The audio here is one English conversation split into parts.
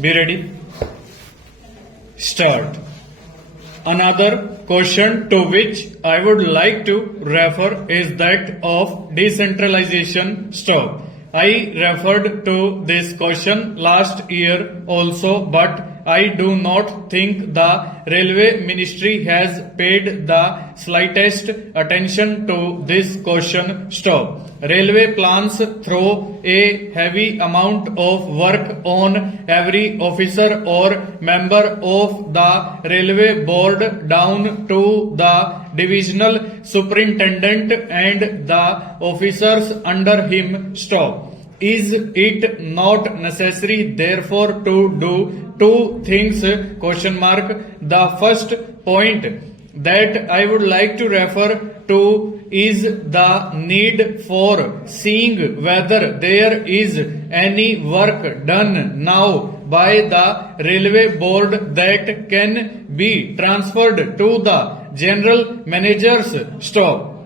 Be ready. Start. Another question to which I would like to refer is that of decentralization. Stop. I referred to this question last year also, but I do not think the Railway Ministry has paid the slightest attention to this question. Stop. Railway plans throw a heavy amount of work on every officer or member of the railway board down to the divisional superintendent and the officers under him. Stop. Is it not necessary therefore to do two things? Question mark. The first point that I would like to refer to is the need for seeing whether there is any work done now by the railway board that can be transferred to the general managers. Stop.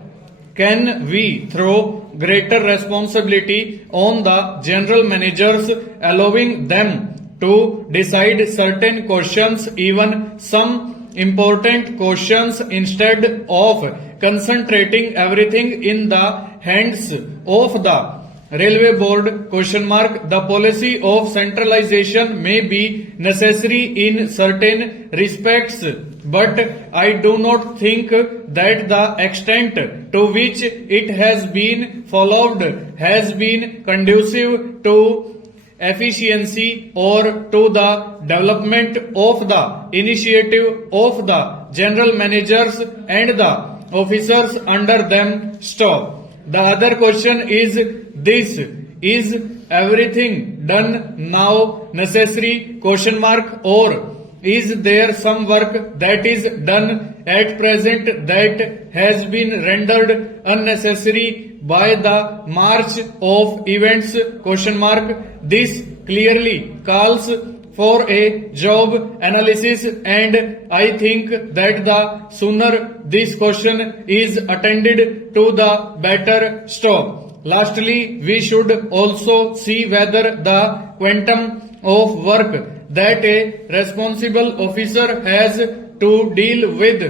Can we throw greater responsibility on the general managers, allowing them to decide certain questions, even some important questions, instead of concentrating everything in the hands of the railway board? Question mark. The policy of centralization may be necessary in certain respects, but I do not think that the extent to which it has been followed has been conducive to efficiency or to the development of the initiative of the general managers and the officers under them. Stop. The other question is this: is everything done now necessary? Question mark. Or is there some work that is done at present that has been rendered unnecessary by the march of events? Question mark. This clearly calls for a job analysis, and I think that the sooner this question is attended to, the better. Stop. Lastly, we should also see whether the quantum of work that a responsible officer has to deal with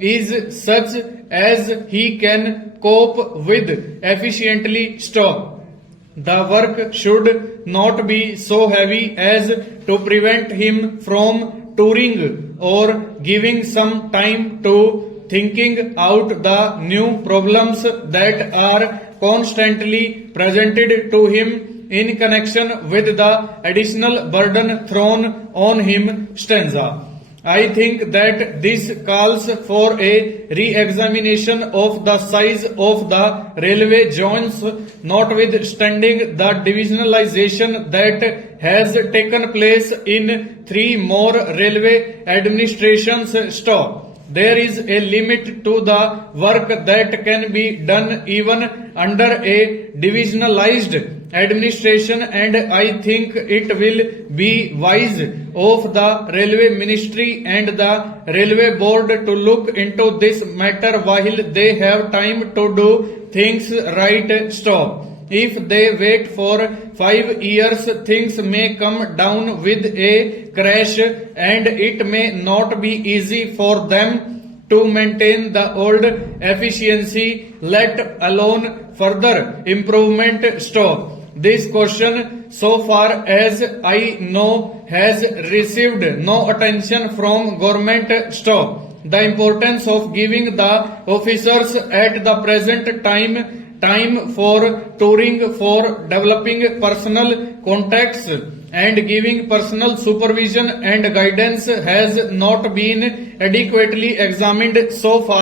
is such as he can cope with efficiently. Stop. The work should not be so heavy as to prevent him from touring or giving some time to thinking out the new problems that are constantly presented to him in connection with the additional burden thrown on him. Stanza. I think that this calls for a re-examination of the size of the railway joints, notwithstanding the divisionalization that has taken place in 3 more railway administrations. Stop. There is a limit to the work that can be done even under a divisionalized administration, and I think it will be wise of the railway ministry and the railway board to look into this matter while they have time to do things right. Stop. If they wait for 5 years, things may come down with a crash, and it may not be easy for them to maintain the old efficiency, let alone further improvement. Stop. This question, so far as I know, has received no attention from government. Stop. The importance of giving the officers at the present time for touring, for developing personal contacts and giving personal supervision and guidance has not been adequately examined so far.